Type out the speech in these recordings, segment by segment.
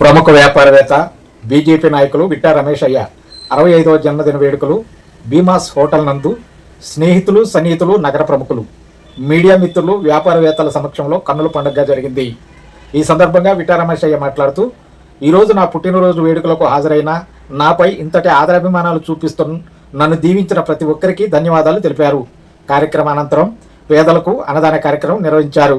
ప్రముఖ వ్యాపారవేత్త బీజేపీ నాయకులు విట్టా రమేష్ అయ్య అరవై ఐదవ జన్మదిన వేడుకలు భీమాస్ హోటల్ నందు స్నేహితులు సన్నిహితులు నగర ప్రముఖులు. మీడియా మిత్రులు వ్యాపారవేత్తల సమక్షంలో కన్నుల పండుగగా జరిగింది. ఈ సందర్భంగా విట్టా రమేష్ అయ్య మాట్లాడుతూ ఈరోజు నా పుట్టినరోజు వేడుకలకు హాజరైన నాపై ఇంతటి ఆదరాభిమానాలు చూపిస్తున్న నన్ను దీవించిన ప్రతి ఒక్కరికి ధన్యవాదాలు తెలిపారు. కార్యక్రమానంతరం పేదలకు అన్నదాన కార్యక్రమం నిర్వహించారు.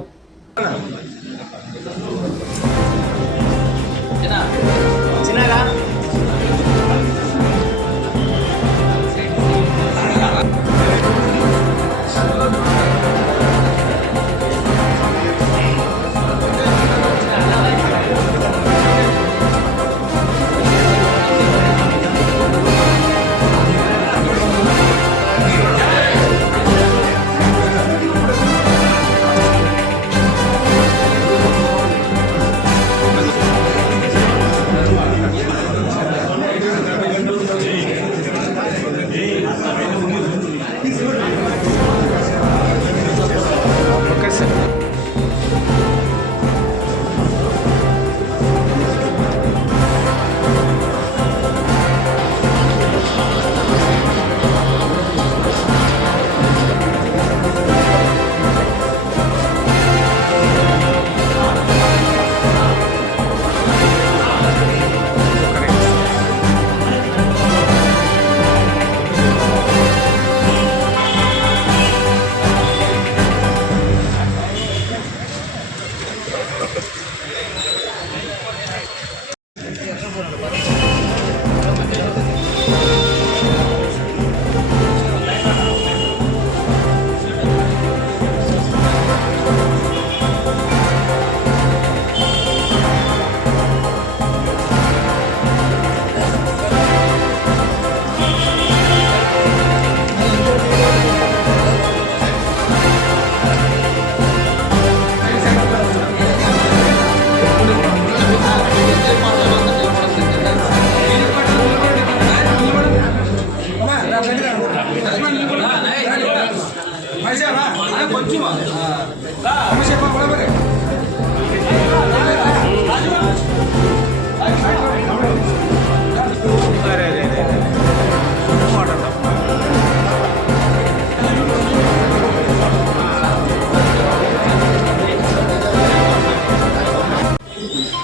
Yeah.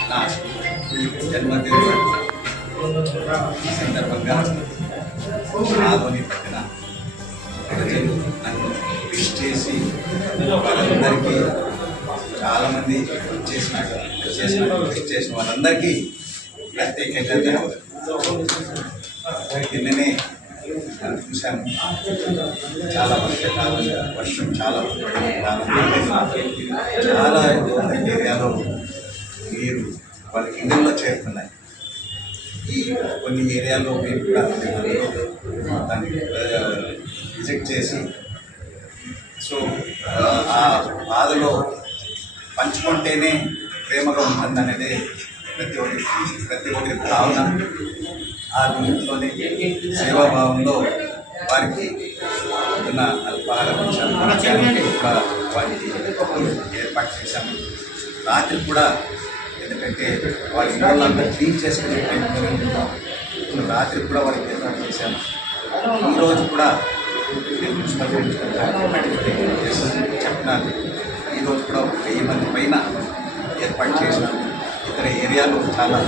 నా జన్మదిన సందర్భంగా ఆదోని చేసి వాళ్ళందరికీ చాలామంది చేసిన చేసిన విష్ చేసిన వాళ్ళందరికీ ప్రత్యేకంగా నిన్ననే చూశాను చాలా వర్షకాలం వర్షం చాలా చాలా ఏరియాలో నీరు వాళ్ళ ఇళ్ళల్లో చేరుతున్నాయి ఈ కొన్ని ఏరియాలో మేము కూడా దాన్ని విజిట్ చేసి సో ఆ బాధలో పంచుకుంటేనే ప్రేమగా ఉంటుందనేది ప్రతి ఒక్కరికి ప్రతి ఒక్కరి భావన. ఆ దీంట్లోనే సేవాభావంలో వారికి ఉన్న అల్పాహారం వారికి ఏర్పాటు చేశాము. రాత్రి కూడా ఎందుకంటే వాళ్ళ ఇళ్ళంతా క్లీన్ చేసుకునే రాత్రి కూడా వారికి ఏర్పాటు చేశాను ఈరోజు కూడా నేను ఈరోజు కూడా ఒక వెయ్యి మంది పైన ఏర్పాటు చేసినాను ఇతర ఏరియాలో చాలా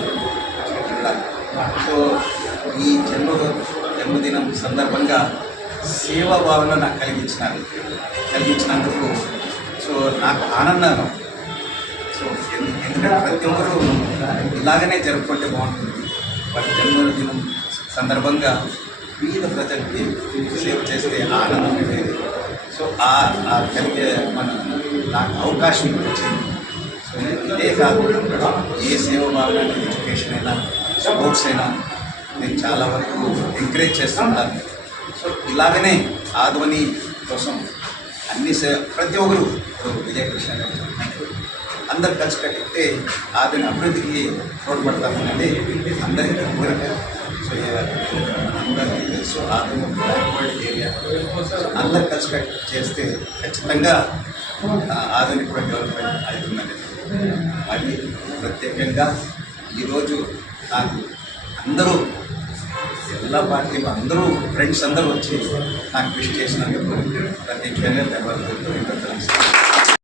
సో ఈ జన్మ జన్మదినం సందర్భంగా సేవా భావన నాకు కలిగించినారు కలిగించినందుకు సో నాకు ఆనందం సో ఎందుకంటే ప్రతి ఒక్కరూ ఇలాగనే జరుపుకుంటే బాగుంటుంది వారి జన్మదినం సందర్భంగా వివిధ ప్రజలకి సేవ చేస్తే ఆనందం ఉండేది? సో ఆ ఆ కలిగే మన నాకు అవకాశం వచ్చింది సో ఇదే కాకుండా ఏ సేవ భావన ఎడ్యుకేషన్ అయినా స్పోర్ట్స్ అయినా నేను చాలా వరకు ఎంకరేజ్ చేస్తుంటాను సో ఇలాగనే ఆధ్వని కోసం అన్ని సే ప్రతి ఒక్కరు విజయకృష్ణ అందరు కలిసి కట్టితే ఆదిని అభివృద్ధికి తోడ్పడతామన్నది అందరికీ కోరిక సో ఆ అందరు ఖర్చు చేస్తే ఖచ్చితంగా ఆధునిక డెవలప్మెంట్ అవుతుందండి అది ప్రత్యేకంగా ఈరోజు నాకు అందరూ ఎలా పార్టీ అందరూ ఫ్రెండ్స్ అందరూ వచ్చి నాకు విష్ చేసినందుకు ప్రత్యేకంగా